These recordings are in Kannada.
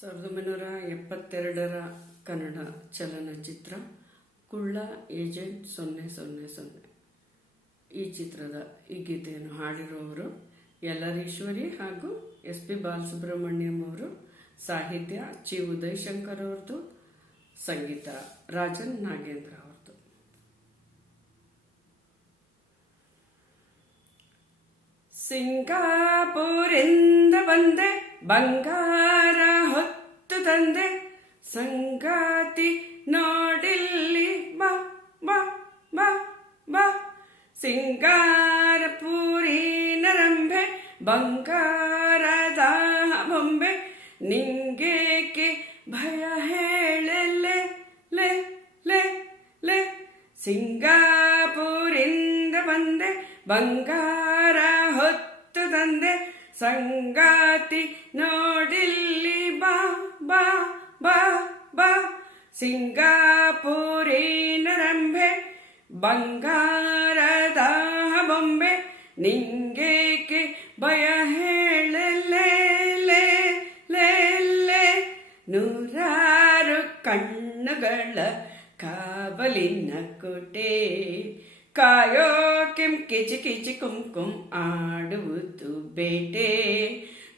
1972ರ ಕನ್ನಡ ಚಲನಚಿತ್ರ ಕುಳ್ಳ ಏಜೆಂಟ್ 000. ಈ ಚಿತ್ರದ ಈ ಗೀತೆಯನ್ನು ಹಾಡಿರುವವರು ಯಲ್ಲರೀಶ್ವರಿ ಹಾಗೂ SP ಬಾಲಸುಬ್ರಹ್ಮಣ್ಯಂ ಅವರು, ಸಾಹಿತ್ಯ ಚಿ ಉದಯಶಂಕರ್ ಅವರದು, ಸಂಗೀತ ರಾಜನ್ ನಾಗೇಂದ್ರ ಅವರದು. ಸಿಂಗಾಪುರಿಂದ ಬಂದೆ, ಬಂಗಾರ ಹೊತ್ತು ತಂದೆ, ಸಂಗಾತಿ ನೋಡಿಲ್ಲಿ ಬಾ ಬಾ ಬಾ ಬಾ. ಸಿಂಗಾರಪುರಿ ನರಂಬೆ, ಬಂಗಾರದ ಬೊಂಬೆ, ನಿಂಗೇಕೆ ಭಯ ಹೇಳಲೆ ಲೇ ಲೇ ಲೇ. ಸಿಂಗಾಪುರಿಂದ ಬಂದೆ, ಬಂಗಾರ ಹೊತ್ತು ತಂದೆ, ಸಂಗಾತಿ ನೋಡಿಲ್ಲಿ ಬಾ ಬಾ ಬಾ ಬಾ. ಸಿಂಗಾಪುರಿ ನರಂಬೆ, ಬಂಗಾರದ ಬೊಂಬೆ, ನಿಂಗೇಕೆ ಭಯ ಹೇಳಲೆ ಲೇ ಲೇ ಲೇ. ನೂರಾರು ಕಣ್ಣುಗಳ ಕಾವಲಿನ ಕೋಟೆ, ಕಾಯೋ ಕಿಚಿ ಕಿಚಿ ಕುಂಕುಮ್ ಆಡುವುದು ಬೇಟೆ.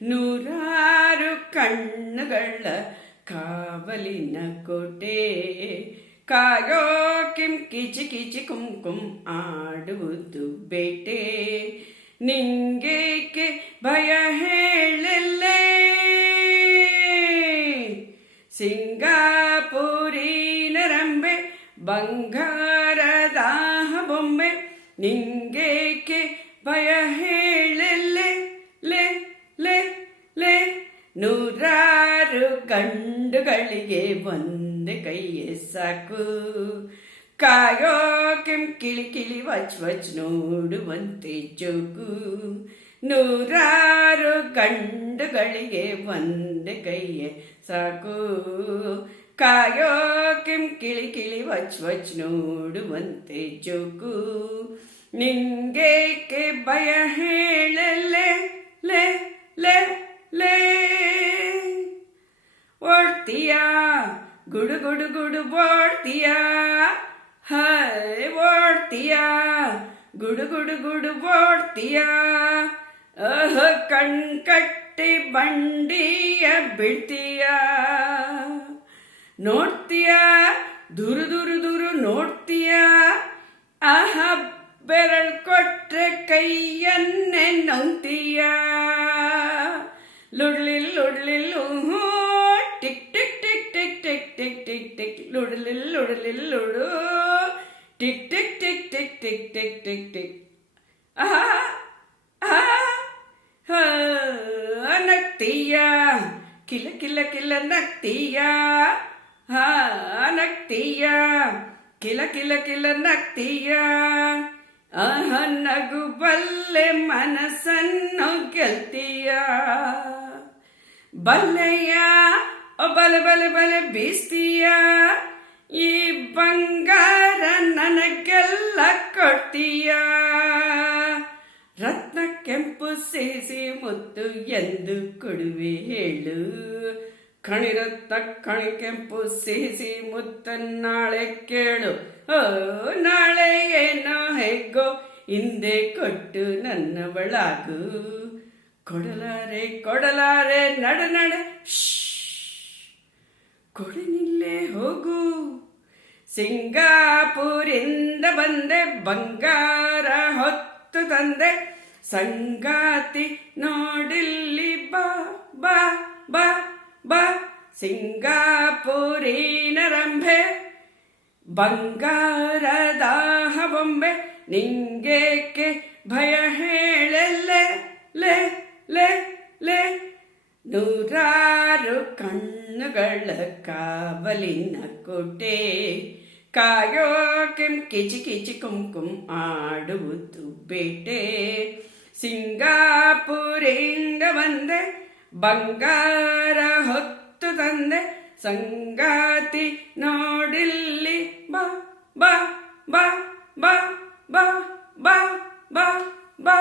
ನೂರಾರು ಕಣ್ಣುಗಳ ಕಾವಲಿನ ಕೋಟೆ, ಕಾಯೋ ಕಿಚಿ ಕಿಚಿ ಕುಂಕುಮ್ ಆಡುವುದು ಬೇಟೆ. ನಿಂಗೇಕೆ ಭಯ ಹೇಳಲೆ. ಸಿಂಗಾಪುರಿ ನರಂಬೆ, ಬಂಗಾರದ ಬೊಂಬೆ, ನಿಂಗೇಕೆ ಭಯ ಹೇಳಲೆ ಲೇ ಲೇ ಲೇ. ನೂರಾರು ಗಂಡುಗಳಿಗೆ ಒಂದೇ ಕೈಯೇ ಸಾಕು, ಕಾಯೋ ಕಿಳಿ ಕಿಳಿ ವಚ್ ವಚ್ ನೋಡುವಂತೆ ಜೋಕು. ನೂರಾರು ಗಂಡುಗಳಿಗೆ ಒಂದೇ ಕೈಯೇ ಸಾಕು, ಕಾಯೋ ಕಿಳಿ ಕಿಳಿ ವಚ್ ವಚ್ ನೋಡುವಂತೆ ಜೋಕು. ನಿಂಗೇಕೆ ಭಯ ಹೇಳಲೆ ಲೇ ಲೇ ಲೇ. ಓಡ್ತೀಯಾ ಗುಡು ಗುಡು ಗುಡು ಓಡ್ತೀಯಾ, ಹಾಯ್ ಓಡ್ತೀಯಾ ಗುಡು ಗುಡು ಗುಡು ಓಡ್ತೀಯಾ. ಕಣ್ ಕಟ್ಟಿ ಬಂಡಿಯ ಬಿಡ್ತೀಯಾ, ನೋಡ್ತೀಯಾ ದುರು ದುರು ದುರು ನೋಡ್ತೀಯಾ. ಬೆರಳು ಕೊಟ್ರೆ ಕೈಯನ್ನೇ ನೌಂತೀಯಾ. ಲುಡ್ಲಿಲ್ಲುಡ್ಲಿಲ್ಲು ಟಿಕ್ ಟಿಕ್ ಟಿಕ್ ಟಿಕ್ ಟಿಕ್ ಟಿಕ್ ಟಿಕ್ ಟಿಕ್. ಲುಡ್ಲಿಲ್ಲುಡ್ಲಿಲ್ಲುಡು ಟಿಕ್ ಟಿಕ್ ಟಿಕ್ ಟಿಕ್ ಟಿಕ್ ಟಿಕ್ ಟಿಕ್ ಟಿಕ್. ನಗ್ತೀಯಾ ಕಿಲ ಕಿಲ ಕಿಲ ನಗ್ತೀಯಾ, ನಗ್ತೀಯಾ ಕಿಲ ಕಿಲ ಕಿಲ ನಗ್ತೀಯಾ. ನಗು ಬಲ್ಲೆ ಮನಸ್ಸನ್ನು ಗೆಲ್ತೀಯಾ. ಬಲ್ಲೆಯ ಬಲೆ ಬಲೆ ಬಲೆ ಬೀಸ್ತೀಯಾ. ಈ ಬಂಗಾರ ನನಗೆಲ್ಲ ಕೊಡ್ತೀಯಾ. ರತ್ನ ಕೆಂಪು ಸೇಸಿ ಮುತ್ತು ಎಂದು ಕೊಡುವೆ ಹೇಳು, ಕಣಿರತ್ತ ಕಣಿ ಕೆಂಪು ಸಿಹಿಸಿ ಮುತ್ತನ್ನಾಳೆ ಕೇಳು. ನಾಳೆ ಏನೋ ಹೇಗೋ ಹಿಂದೆ ಕೊಟ್ಟು ನನ್ನವಳಾಗು. ಕೊಡಲಾರೆ ಕೊಡಲಾರೆ ನಡು ನಡೆ ಕೊಡನಿಲ್ಲೇ ಹೋಗು. ಸಿಂಗಾಪುರಿಂದ ಬಂದೆ, ಬಂಗಾರ ಹೊತ್ತು ತಂದೆ, ಸಂಗಾತಿ ನೋಡಿಲ್ಲಿ ಬಾ ಬಾ ಬಾ ಬಾ. ಸಿಂಗಾಪುರಿ ನರಂಬೆ, ಬಂಗಾರದ ಬೊಂಬೆ, ನಿಂಗೇಕೆ ಭಯ ಹೇಳಲೆ ಲೇ ಲೇ ಲೇ. ನೂರಾರು ಕಣ್ಣುಗಳ ಕಾವಲಿನ ಕೋಟೆ, ಕಾಯೋ ಕಿಚಿ ಕಿಚಿ ಕುಂಕುಮ್ ಆಡುವುದು ಬೇಟೆ. ಸಿಂಗಾಪುರಿಂದ ಬಂದೆ, ಬಂಗಾರ ಹೊತ್ತು ತಂದೆ, ಸಂಗಾತಿ ನೋಡಿಲ್ಲಿ ಬಾ ಬಾ ಬಾ ಬಾ ಬಾ ಬಾ ಬಾ ಬಾ.